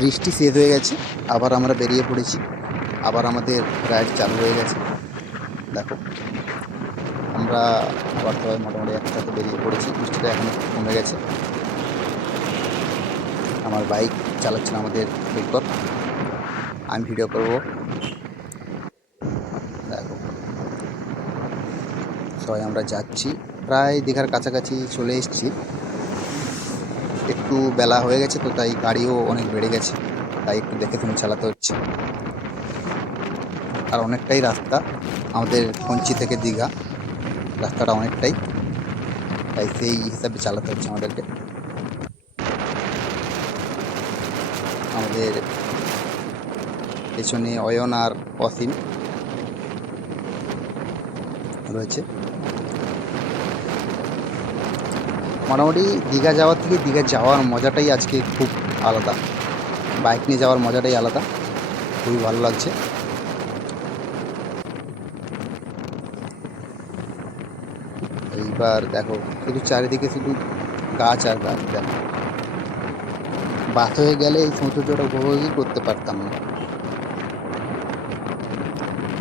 বৃষ্টি শেষ হয়ে গেছে, আবার আমরা বেরিয়ে পড়েছি। আবার আমাদের রাইড চালু হয়ে গেছে। দেখো, আমরা আবার সবাই মোটামুটি একসাথে বেরিয়ে পড়েছি। বৃষ্টিটা এখন একটু কমে গেছে। আমার বাইক চালাচ্ছিল আমাদের বিক্রম, আমি ভিডিও করব। দেখো, সবাই আমরা যাচ্ছি, প্রায় দীঘার কাছাকাছি চলে এসেছি। একটু বেলা হয়ে গেছে তো, তাই গাড়িও অনেক বেড়ে গেছে, তাই একটু দেখে শুনে চালাতে হচ্ছে। আর অনেকটাই রাস্তা আমাদের কঞ্চি থেকে দীঘা, রাস্তাটা অনেকটাই, তাই সেই হিসাবে চালাতে হচ্ছে আমাদেরকে। আমাদের পেছনে অয়ন আর অসীম রয়েছে। মোটামুটি দীঘা যাওয়ার থেকে দীঘা যাওয়ার মজাটাই আজকে খুব আলাদা। বাইক নিয়ে যাওয়ার মজাটাই আলাদা, খুবই ভালো লাগছে। এইবার দেখো, শুধু চারিদিকে শুধু গাছ আর গাছ। দেখো, বাস হয়ে গেলে এই সৌন্দর্যটা উপভোগই করতে পারতাম না।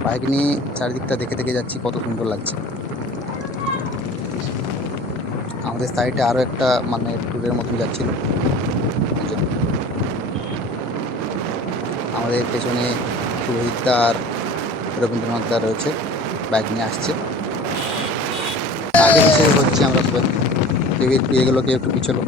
বাইক নিয়ে চারিদিকটা দেখে দেখে যাচ্ছি, কত সুন্দর লাগছে। আমাদের সাইডে আরও একটা মানে ট্যুরের মতন যাচ্ছিল। আমাদের পেছনে রোহিত দা আর রবীন্দ্রনাথ দা রয়েছে, বাইক নিয়ে আসছে। আগে পিছিয়ে হচ্ছে আমরা সবাই, কেউ একটু এগোলো, কেউ একটু পিছলো।